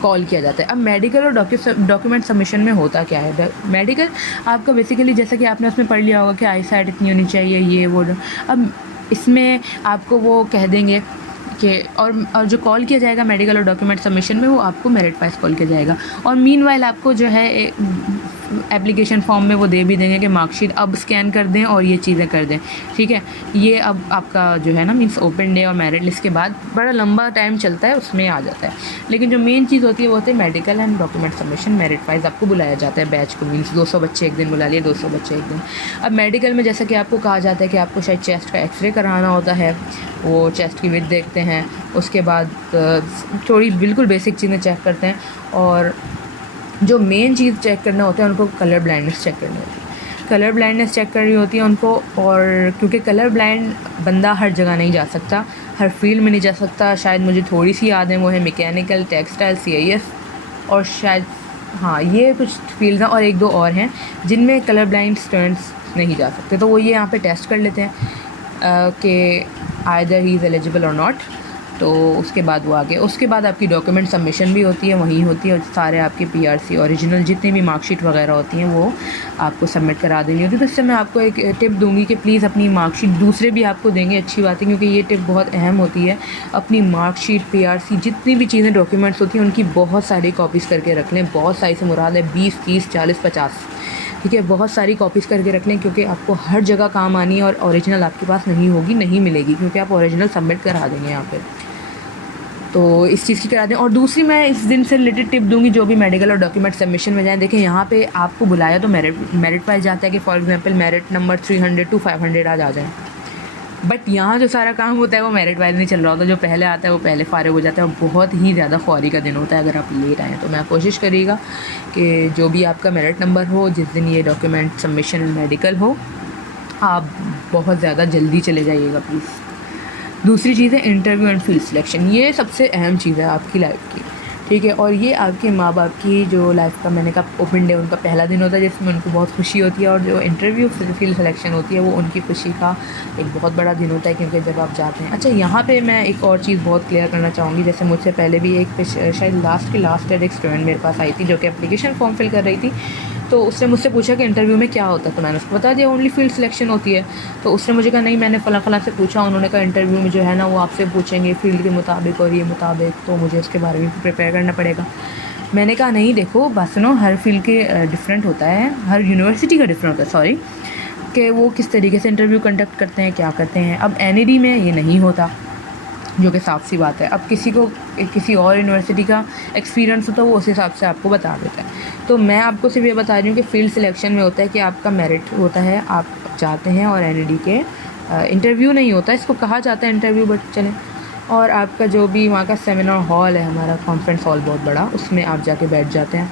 कॉल किया जाता है। अब मेडिकल और डॉक्यूमेंट सबमिशन में होता क्या है, मेडिकल आपका बेसिकली जैसा कि आपने उसमें पढ़ लिया होगा कि आई साइट इतनी होनी चाहिए, ये वो। अब इसमें आपको वो कह देंगे कि और जो कॉल किया जाएगा मेडिकल और डॉक्यूमेंट सबमिशन में, वो आपको मेरिट वाइज कॉल किया जाएगा। और मीनवाइल आपको जो है एप्लीकेशन फॉर्म में वो दे भी देंगे कि मार्कशीट अब स्कैन कर दें और ये चीज़ें कर दें, ठीक है। ये अब आपका जो है ना मीन्स ओपन डे और मेरिट लिस्ट के बाद बड़ा लंबा टाइम चलता है, उसमें आ जाता है। लेकिन जो मेन चीज़ होती है वो होती है medical and document submission. Merit wise आपको बुलाया जाता है बैच को, मीन्स 200 बच्चे एक दिन बुला लिए, 200 बच्चे एक दिन। अब मेडिकल में जैसा कि आपको कहा जाता है कि आपको शायद चेस्ट का एक्सरे कराना होता है, वो चेस्ट की विड्थ देखते हैं, उसके बाद थोड़ी बिल्कुल बेसिक चीज़ें चेक करते हैं, और जो मेन चीज़ चेक करना होता है उनको कलर ब्लाइंडनेस चेक करनी होती है। कलर ब्लाइंडनेस चेक करनी होती है उनको, और क्योंकि कलर ब्लाइंड बंदा हर जगह नहीं जा सकता, हर फील्ड में नहीं जा सकता। शायद मुझे थोड़ी सी याद है, वो है मैकेनिकल, टेक्सटाइल, CIS, और शायद हाँ ये कुछ फील्ड्स हैं, और एक दो और हैं जिनमें कलर ब्लाइंड स्टूडेंट्स नहीं जा सकते। तो वो ये यहाँ पे टेस्ट कर लेते हैं कि आइदर ही इज़ एलिजिबल और नॉट। तो उसके बाद वो आगे, उसके बाद आपकी डॉक्यूमेंट सबमिशन भी होती है, वहीं होती है, और सारे आपके PRC ओरिजिनल जितनी भी मार्कशीट वगैरह होती हैं वो आपको सबमिट करा देनी होती है। तो इससे मैं आपको एक टिप दूंगी कि प्लीज़ अपनी मार्कशीट, दूसरे भी आपको देंगे अच्छी बात है, क्योंकि ये टिप बहुत अहम होती है। अपनी मार्कशीट, PRC, जितनी भी चीज़ें डॉक्यूमेंट्स होती हैं उनकी बहुत सारी कॉपीज़ करके रख लें। बहुत सारी से मुराद है 20, 30, 40, 50, ठीक है। बहुत सारी कॉपीज़ करके रख लें, क्योंकि आपको हर जगह काम आनी है, और ओरिजिनल आपके पास नहीं होगी, नहीं मिलेगी, क्योंकि आप ओरिजिनल सबमिट करा देंगे यहाँ पे। तो इस चीज़ की करा दें। और दूसरी मैं इस दिन से रिलेटेड टिप दूंगी, जो भी मेडिकल और डॉक्यूमेंट सबमिशन में जाएं, देखें यहाँ पे आपको बुलाया तो मेरिट वाइज जाता है कि for example merit number 300 to 500 आज आ जाए, बट यहाँ जो सारा काम होता है वो मेरिट वाइज नहीं चल रहा होता। जो पहले आता है वो पहले फारिग हो जाता है, और बहुत ही ज़्यादा ख्वारी का दिन होता है अगर आप लेट आएँ। तो मैं कोशिश करिएगा कि जो भी आपका मेरिट नंबर हो, जिस दिन ये डॉक्यूमेंट सबमिशन मेडिकल हो, आप बहुत ज़्यादा जल्दी चले जाइएगा प्लीज़। दूसरी चीज़ है इंटरव्यू एंड फील्ड सिलेक्शन। ये सबसे अहम चीज़ है आपकी लाइफ की, ठीक है। और ये आपके माँ बाप की जो लाइफ का, मैंने कहा ओपन डे उनका पहला दिन होता है जिसमें उनको बहुत खुशी होती है, और जो इंटरव्यू फील्ड सिलेक्शन होती है वो उनकी खुशी का एक बहुत बड़ा दिन होता है, क्योंकि जब आप जाते हैं। अच्छा, यहाँ पे मैं एक और चीज़ बहुत क्लियर करना चाहूँगी। जैसे मुझसे पहले भी एक शायद लास्ट ईयर एक स्टूडेंट मेरे पास आई थी जो कि एप्लीकेशन फॉर्म फिल कर रही थी, तो उसने मुझसे पूछा कि इंटरव्यू में क्या होता है, तो मैंने उसको बता दिया ओनली फील्ड सिलेक्शन होती है। तो उसने मुझे कहा नहीं, मैंने फला से पूछा, उन्होंने कहा इंटरव्यू में जो है ना वो आपसे पूछेंगे फील्ड के मुताबिक और ये मुताबिक, तो मुझे उसके बारे में प्रिपेयर करना पड़ेगा। मैंने कहा नहीं, देखो बात सुनो, हर फील्ड के डिफरेंट होता है, हर यूनिवर्सिटी का डिफरेंट होता है, सॉरी, कि वो किस तरीके से इंटरव्यू कंडक्ट करते हैं, क्या करते हैं। अब NAD में ये नहीं होता, जो कि साफ सी बात है। अब किसी को किसी और यूनिवर्सिटी का एक्सपीरियंस होता है, वो उस हिसाब से आपको बता देता है। तो मैं आपको सिर्फ ये बता रही हूँ कि फील्ड सिलेक्शन में होता है कि आपका मेरिट होता है, आप जाते हैं, और NAD के इंटरव्यू नहीं होता, इसको कहा जाता है इंटरव्यू, बट चलें। और आपका जो भी वहाँ का सेमिनार हॉल है, हमारा कॉन्फ्रेंस हॉल बहुत बड़ा, उसमें आप जाके बैठ जाते हैं,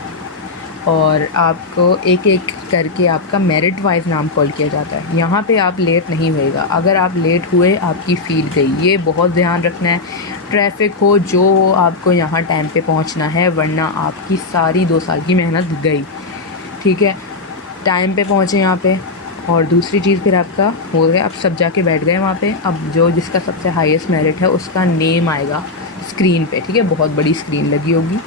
और आपको एक एक करके आपका मेरिट वाइज नाम कॉल किया जाता है। यहाँ पे आप लेट नहीं होएगा, अगर आप लेट हुए आपकी फ़ील गई, ये बहुत ध्यान रखना है। ट्रैफिक हो जो हो, आपको यहाँ टाइम पे पहुँचना है, वरना आपकी सारी 2 साल की मेहनत गई, ठीक है। टाइम पे पहुँचे यहाँ पे। और दूसरी चीज़ फिर आपका हो गया, आप सब जाके बैठ गए वहाँ पे। अब जो जिसका सबसे हाईएस्ट मेरिट है उसका नेम आएगा स्क्रीन पे, ठीक है, बहुत बड़ी स्क्रीन लगी होगी,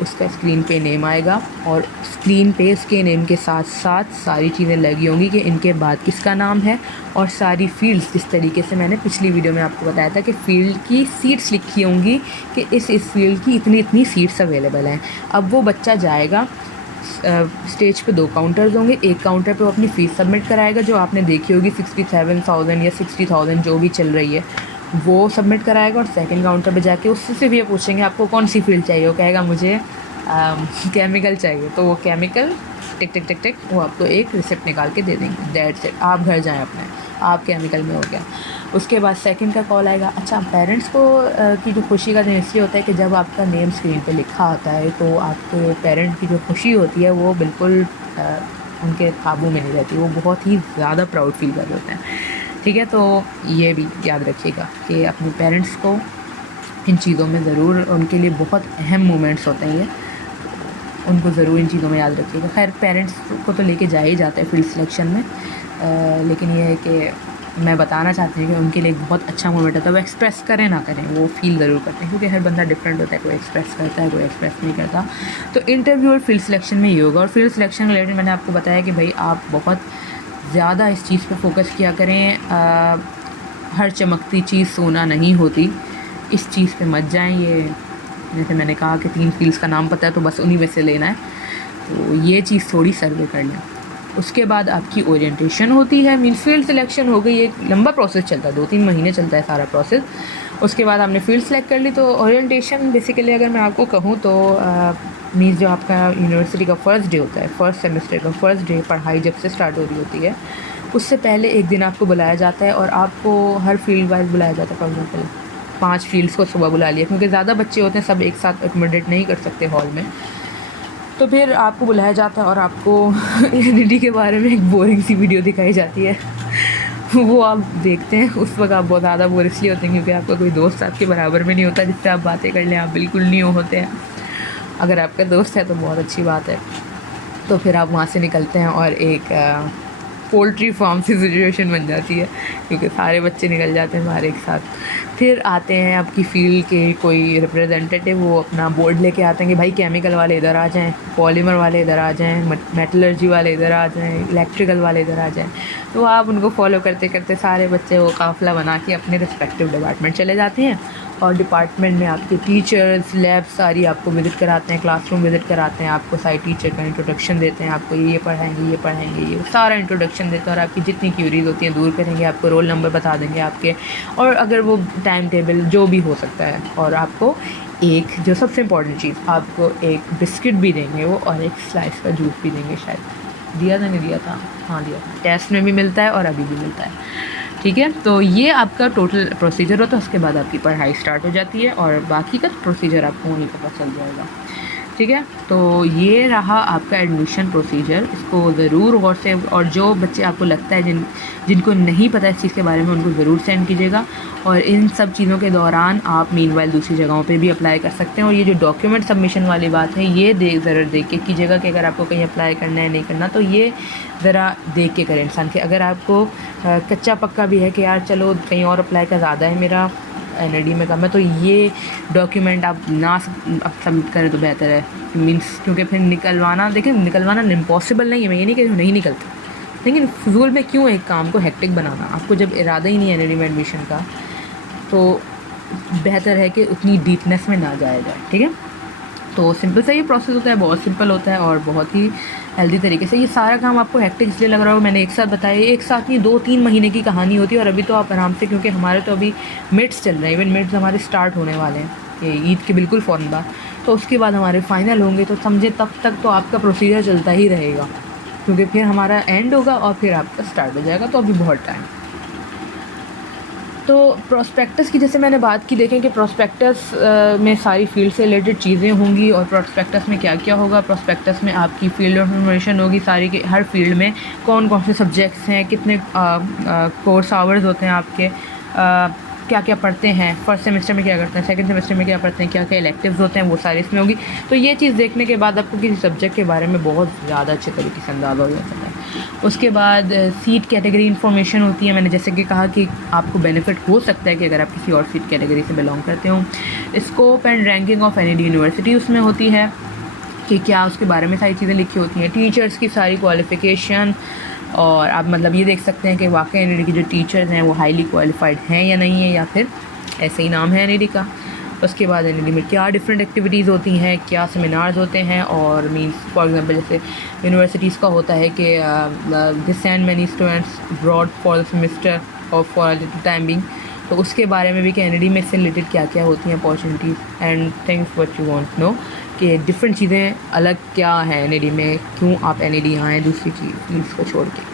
उसका स्क्रीन पे नेम आएगा, और स्क्रीन पे उसके नेम के साथ साथ सारी चीज़ें लगी होंगी कि इनके बाद किसका नाम है, और सारी फील्ड्स, जिस तरीके से मैंने पिछली वीडियो में आपको बताया था कि फ़ील्ड की सीट्स लिखी होंगी कि इस फील्ड की इतनी इतनी सीट्स अवेलेबल हैं। अब वो बच्चा जाएगा, स्टेज पे 2 काउंटर्स होंगे, एक काउंटर पे वो अपनी फ़ीस सबमिट कराएगा जो आपने देखी होगी 67,000 या 60,000 जो भी चल रही है, वो सबमिट कराएगा, और सेकंड काउंटर पे जाके उससे सिर्फ ये पूछेंगे आपको कौन सी फील्ड चाहिए, वो कहेगा मुझे केमिकल चाहिए, तो वो केमिकल टिक टिक टिक टिक वो आपको एक रिसिप्ट निकाल के दे देंगे, दैट्स इट, आप घर जाएँ अपने, आप केमिकल में हो गया। उसके बाद सेकंड का कॉल आएगा। अच्छा, पेरेंट्स को की जो खुशी का दिन इसलिए होता है कि जब आपका नेम स्क्रीन पे लिखा होता है तो आपके पेरेंट की जो खुशी होती है वो बिल्कुल उनके काबू में नहीं रहती, वो बहुत ही ज़्यादा प्राउड फील कर रहे होते हैं, ठीक है। तो ये भी याद रखिएगा कि अपने पेरेंट्स को इन चीज़ों में ज़रूर, उनके लिए बहुत अहम मोमेंट्स होते हैं ये, उनको ज़रूर इन चीज़ों में याद रखिएगा। खैर पेरेंट्स को तो लेके जा ही जाता है फील्ड सिलेक्शन में, लेकिन ये है कि मैं बताना चाहती हूँ कि उनके लिए एक बहुत अच्छा मोमेंट होता है। वो एक्सप्रेस करें ना करें, वो फ़ील ज़रूर करते हैं, क्योंकि हर बंदा डिफरेंट होता है, कोई एक्सप्रेस करता है, कोई एक्सप्रेस नहीं करता। तो इंटरव्यू और फील्ड सिलेक्शन में ये होगा। और फील्ड सिलेक्शन रिलेटेड मैंने आपको बताया कि भाई आप बहुत ज़्यादा इस चीज़ पे फोकस किया करें। हर चमकती चीज़ सोना नहीं होती, इस चीज़ पे मत जाएं। ये जैसे मैंने कहा कि 3 फील्ड्स का नाम पता है तो बस उन्हीं में से लेना है, तो ये चीज़ थोड़ी सर्वे कर लें। उसके बाद आपकी ओरिएंटेशन होती है, मीन्स फील्ड सिलेक्शन हो गई। एक लंबा प्रोसेस चलता है, 2-3 महीने चलता है सारा प्रोसेस। उसके बाद आपने फील्ड सेलेक्ट कर ली, तो ओरिएंटेशन बेसिकली अगर मैं आपको कहूँ तो मीन्स जो आपका यूनिवर्सिटी का फ़र्स्ट डे होता है, फर्स्ट सेमेस्टर का फ़र्स्ट डे, पढ़ाई जब से स्टार्ट हो रही होती है उससे पहले एक दिन आपको बुलाया जाता है, और आपको हर फील्ड वाइज बुलाया जाता है। फॉर एग्जाम्पल 5 फील्ड्स को सुबह बुला लिया, क्योंकि ज़्यादा बच्चे होते हैं, सब एक साथ एकोमोडेट नहीं कर सकते हॉल में, तो फिर आपको बुलाया जाता है और आपको एनईडी के बारे में एक बोरिंग सी वीडियो दिखाई जाती है। वो आप देखते हैं, उस वक्त आप बहुत ज़्यादा बोर इसलिए होते हैं क्योंकि आपका कोई दोस्त आपके बराबर में नहीं होता जिससे आप बातें कर लें, आप बिल्कुल नहीं होते हैं। अगर आपका दोस्त है तो बहुत अच्छी बात है। तो फिर आप वहाँ से निकलते हैं और एक पोल्ट्री फार्म सी सिचुएशन बन जाती है, क्योंकि सारे बच्चे निकल जाते हैं बाहर एक साथ। फिर आते हैं आपकी फ़ील्ड के कोई रिप्रेजेंटेटिव, वो अपना बोर्ड लेके आते हैं कि भाई केमिकल वाले इधर आ जाएं, पॉलीमर वाले इधर आ जाएं, मेटलर्जी वाले इधर आ जाएं, इलेक्ट्रिकल वाले इधर आ जाएं। तो आप उनको फॉलो करते करते सारे बच्चे वो काफ़िला बना के अपने रिस्पेक्टिव डिपार्टमेंट चले जाते हैं, और डिपार्टमेंट में आपके टीचर्स, लैब सारी आपको विज़िट कराते हैं, क्लासरूम विज़िट कराते हैं, आपको सारी टीचर का इंट्रोडक्शन देते हैं, आपको ये पढ़ाएंगे, ये सारा इंट्रोडक्शन देते हैं, और आपकी जितनी क्यूरीज होती हैं दूर करेंगे, आपको रोल नंबर बता देंगे आपके, और अगर वो टाइम टेबल जो भी हो सकता है, और आपको एक जो सबसे इम्पॉर्टेंट चीज़, आपको एक बिस्किट भी देंगे वो, और एक स्लाइस का जूस भी देंगे। शायद दिया था, नहीं दिया था, हाँ दिया था। टेस्ट में भी मिलता है और अभी भी मिलता है, ठीक है। तो ये आपका टोटल प्रोसीजर होता है। उसके बाद आपकी पढ़ाई स्टार्ट हो जाती है, और बाकी का प्रोसीजर आपको वहीं पता चल जाएगा, ठीक है। तो ये रहा आपका एडमिशन प्रोसीजर, इसको ज़रूर गौर से, और जो बच्चे आपको लगता है जिनको नहीं पता इस चीज़ के बारे में, उनको ज़रूर सेंड कीजिएगा। और इन सब चीज़ों के दौरान आप मीनवाइल दूसरी जगहों पे भी अप्लाई कर सकते हैं। और ये जो डॉक्यूमेंट सबमिशन वाली बात है, ये ज़रा देख के कीजिएगा कि अगर आपको कहीं अप्लाई करना है नहीं करना, तो ये ज़रा देख के करें इंसान के। अगर आपको कच्चा पक्का भी है कि यार चलो कहीं और अप्लाई का ज़्यादा है, मेरा एनईडी में कम है, तो ये डॉक्यूमेंट आप ना सबमिट करें तो बेहतर है। मीन्स क्योंकि फिर निकलवाना इम्पॉसिबल नहीं है, मैं ये नहीं कह रही हूँ नहीं निकलता, लेकिन फजूल में क्यों एक काम को हेक्टिक बनाना। आपको जब इरादा ही नहीं है एनईडी में एडमिशन का, तो बेहतर है कि उतनी डीपनेस में ना जाया जाए, ठीक है। तो सिंपल सा ये प्रोसेस होता है, बहुत सिंपल होता है, और बहुत ही हेल्दी तरीके से। ये सारा काम आपको हेक्टिक इसलिए लग रहा हो, मैंने एक साथ बताया, एक साथ नहीं 2-3 महीने की कहानी होती है। और अभी तो आप आराम से, क्योंकि हमारे तो अभी मिड्स चल रहे हैं, इवन मिड्स हमारे स्टार्ट होने वाले हैं ये ईद के बिल्कुल फ़ौरन बाद, तो उसके बाद हमारे फाइनल होंगे, तो समझे तब तक तो आपका प्रोसीजर चलता ही रहेगा, क्योंकि फिर हमारा एंड होगा और फिर आपका स्टार्ट हो जाएगा, तो अभी बहुत टाइम। तो प्रोस्पेक्टस की जैसे मैंने बात की, देखें कि प्रोस्पेक्टस में सारी फील्ड से रिलेटेड चीज़ें होंगी, और प्रोस्पेक्टस में क्या क्या होगा। प्रोस्पेक्टस में आपकी फील्ड ऑफ इन्फॉर्मेशन होगी सारी, कि हर फील्ड में कौन कौन से सब्जेक्ट्स हैं, कितने कोर्स आवर्स होते हैं आपके, क्या क्या पढ़ते हैं, फर्स्ट सेमेस्टर में क्या करते हैं, सेकंड सेमेस्टर में क्या पढ़ते हैं, क्या क्या इलेक्टिव्स होते हैं, वो सारे इसमें होगी। तो ये चीज़ देखने के बाद आपको किसी सब्जेक्ट के बारे में बहुत ज़्यादा अच्छे तरीके से अंदाज़ा हो जाता है। उसके बाद सीट कैटेगरी इन्फॉर्मेशन होती है। मैंने जैसे कि कहा कि आपको बेनिफिट हो सकता है कि अगर आप किसी और सीट कैटेगरी से बिलोंग करते हो। Scope and ranking of NED university उसमें होती है, कि क्या उसके बारे में सारी चीज़ें लिखी होती हैं, टीचर्स की सारी क्वालिफ़िकेशन, और आप मतलब ये देख सकते हैं कि वाकई एनईडी के जो टीचर्स हैं वो हाईली क्वालिफाइड हैं या नहीं है, या फिर ऐसे ही नाम है एनईडी का। उसके बाद एनईडी में क्या डिफरेंट एक्टिविटीज़ होती हैं, क्या सेमिनार्स होते हैं, और मीन्स फॉर एग्जांपल जैसे यूनिवर्सिटीज़ का होता है कि they send many students abroad for the semester और फॉर द टाइम बिंग, तो उसके बारे में भी कि एनईडी में से रिलेटेड क्या क्या होती हैं opportunities and things what you want know, कि डिफरेंट चीज़ें अलग क्या है एनईडी में, क्यों आप एनईडी आएँ दूसरी चीज़ को छोड़ के।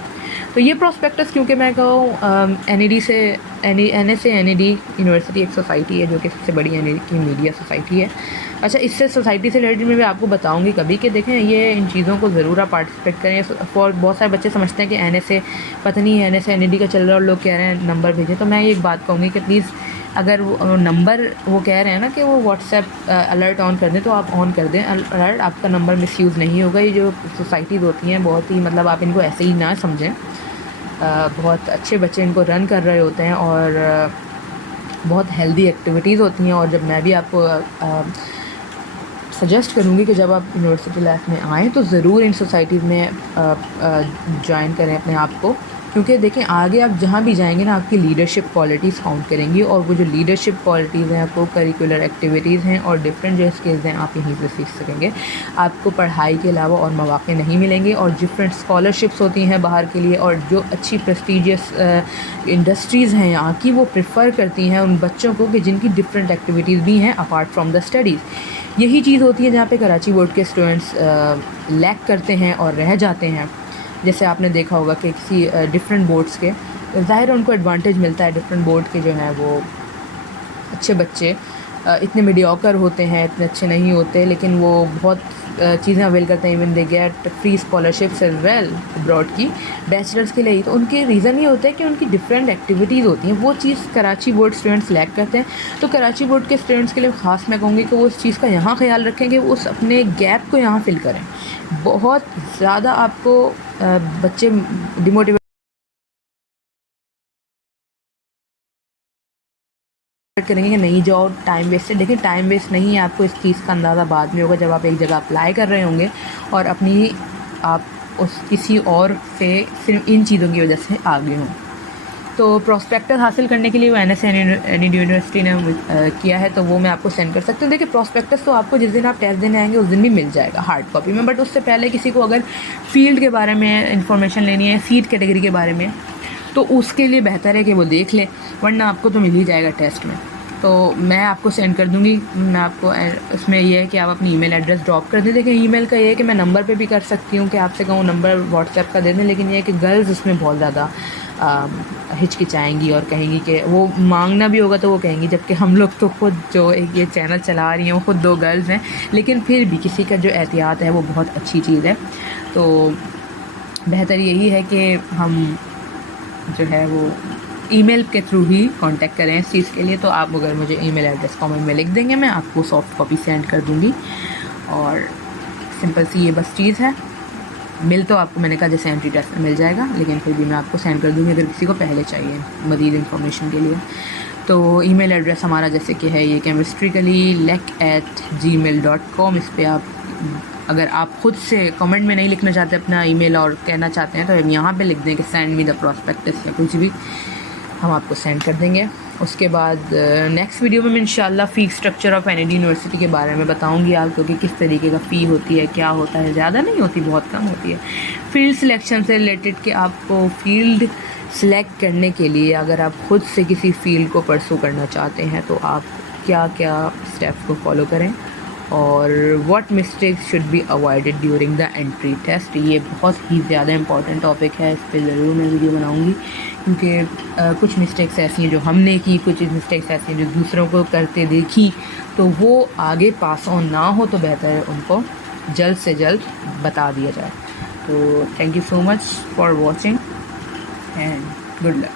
तो ये प्रोस्पेक्टस, क्योंकि मैं कहूँ एनईडी से एनएसए एनईडी यूनिवर्सिटी एक सोसाइटी है जो कि सबसे बड़ी एनईडी की मीडिया सोसाइटी है। अच्छा, इससे सोसाइटी से रिलेटेड मैं भी आपको बताऊंगी कभी कि देखें ये इन चीज़ों को ज़रूर आप पार्टिसिपेट करें। फॉर बहुत सारे बच्चे समझते हैं कि एनएसए पता नहीं है, एनएसए एनईडी का चल रहा है और लोग कह रहे हैं नंबर भेजें, तो मैं एक बात कहूँगी कि प्लीज़ अगर वो नंबर वो कह रहे हैं ना कि वो व्हाट्सएप अलर्ट ऑन कर दें, तो आप ऑन कर दें अलर्ट, आपका नंबर मिसयूज़ नहीं होगा। ये जो सोसाइटीज़ होती हैं बहुत ही, मतलब आप इनको ऐसे ही ना समझें, बहुत अच्छे बच्चे इनको रन कर रहे होते हैं और बहुत हेल्दी एक्टिविटीज़ होती हैं। और जब मैं भी आपको सजेस्ट करूँगी कि जब आप यूनिवर्सिटी लाइफ में आएँ तो ज़रूर इन सोसाइटीज़ में जॉइन करें अपने आप को, क्योंकि देखें आगे आप जहाँ भी जाएंगे ना आपकी लीडरशिप क्वालिटीज़ काउंट करेंगी, और वो जो लीडरशिप क्वालिटीज़ हैं, आपको करिकुलर एक्टिविटीज़ हैं और डिफरेंट जो स्किल्स हैं आप यहीं से सीख सकेंगे। आपको पढ़ाई के अलावा और मौक़े नहीं मिलेंगे, और डिफरेंट स्कॉलरशिप्स होती हैं बाहर के लिए, और जो अच्छी प्रेस्टीजियस इंडस्ट्रीज़ हैं यहाँ की वो प्रेफर करती हैं उन बच्चों को कि जिनकी डिफरेंट एक्टिविटीज़ भी हैं अपार्ट फ्राम द स्टडीज़। यही चीज़ होती है जहाँ पे कराची बोर्ड के स्टूडेंट्स लैक करते हैं और रह जाते हैं। जैसे आपने देखा होगा कि किसी डिफरेंट बोर्ड्स के ज़ाहिर उनको एडवांटेज मिलता है, डिफरेंट बोर्ड के जो हैं वो अच्छे बच्चे इतने मीडियोकर होते हैं, इतने अच्छे नहीं होते, लेकिन वो बहुत चीज़ें अवेल करते हैं। Even they get free scholarships as well abroad की बैचलर्स के लिए ही। तो उनके रीज़न ये होता है कि उनकी डिफरेंट एक्टिविटीज़ होती हैं, वो चीज़ कराची बोर्ड स्टूडेंट्स लैक करते हैं। तो कराची बोर्ड के स्टूडेंट्स के लिए ख़ास मैं कहूँगी कि वो उस चीज़ का यहाँ ख्याल रखें कि वो उस अपने गैप को यहाँ फ़िल करें। बहुत ज़्यादा आपको बच्चे डिमोटिवेट करेंगे कि नहीं जाओ, टाइम वेस्ट है। देखिए टाइम वेस्ट नहीं है, आपको इस चीज़ का अंदाज़ा बाद में होगा जब आप एक जगह अप्लाई कर रहे होंगे और अपनी आप उस किसी और से सिर्फ इन चीज़ों की वजह से आगे हों। तो प्रॉस्पेक्टस हासिल करने के लिए वो एनी यूनिवर्सिटी ने किया है, तो वो मैं आपको सेंड कर सकती हूँ। देखिए प्रॉस्पेक्टस तो आपको जिस दिन आप टेस्ट देने आएंगे उस दिन भी मिल जाएगा हार्ड कॉपी में, बट उससे पहले किसी को अगर फील्ड के बारे में इंफॉर्मेशन लेनी है, सीट कैटेगरी के बारे में, तो उसके लिए बेहतर है कि वो देख ले, वरना आपको तो मिल ही जाएगा टेस्ट में। तो मैं आपको सेंड कर दूँगी। मैं आपको उसमें ये है कि आप अपनी ईमेल एड्रेस ड्रॉप कर दें। देखिए ईमेल का ये है कि मैं नंबर पे भी कर सकती हूँ कि आपसे कहूँ नंबर व्हाट्सएप का दे दें, लेकिन ये है कि गर्ल्स उसमें बहुत ज़्यादा हिचकिचाएंगी और कहेंगी कि वो मांगना भी होगा तो वो कहेंगी, जबकि हम लोग तो खुद जो एक ये चैनल चला रही हैं वो खुद 2 गर्ल्स हैं, लेकिन फिर भी किसी का जो एहतियात है वो बहुत अच्छी चीज़ है। तो बेहतर यही है कि हम जो है वो ईमेल के थ्रू ही कांटेक्ट करें इस चीज़ के लिए। तो आप अगर मुझे ईमेल एड्रेस कमेंट में लिख देंगे, मैं आपको सॉफ्ट कॉपी सेंड कर दूँगी। और सिंपल सी ये बस चीज़ है। मिल तो आपको मैंने कहा जैसे एंट्री टेस्ट में मिल जाएगा, लेकिन फिर भी मैं आपको सेंड कर दूँगी अगर किसी को पहले चाहिए मज़ीद इन्फॉर्मेशन के लिए। तो ईमेल एड्रेस हमारा जैसे कि है ये chemistrycally@gmail.com। इस पर आप अगर आप ख़ुद से कमेंट में नहीं लिखना चाहते अपना ईमेल और कहना चाहते हैं तो हम यहाँ पे लिख दें कि सेंड मी द प्रॉस्पेक्टस या कुछ भी, हम आपको सेंड कर देंगे। उसके बाद नेक्स्ट वीडियो में मैं इंशाल्लाह fee structure of NED university के बारे में बताऊंगी आपको कि किस तरीके का फ़ी होती है, क्या होता है। ज़्यादा नहीं होती, बहुत कम होती है। फील्ड सिलेक्शन से रिलेटेड कि आपको फ़ील्ड सिलेक्ट करने के लिए अगर आप ख़ुद से किसी फ़ील्ड को परसू करना चाहते हैं तो आप क्या क्या स्टेप्स को फॉलो करें, और what mistakes should be avoided during the entry test. ये बहुत ही ज़्यादा इंपॉर्टेंट टॉपिक है, इस पर ज़रूर मैं वीडियो बनाऊंगी, क्योंकि कुछ मिस्टेक्स ऐसी हैं जो हमने की, कुछ मिस्टेक्स ऐसी हैं जो दूसरों को करते देखी, तो वो आगे पास ऑन ना हो तो बेहतर है उनको जल्द से जल्द बता दिया जाए। तो thank you so much for watching and good luck.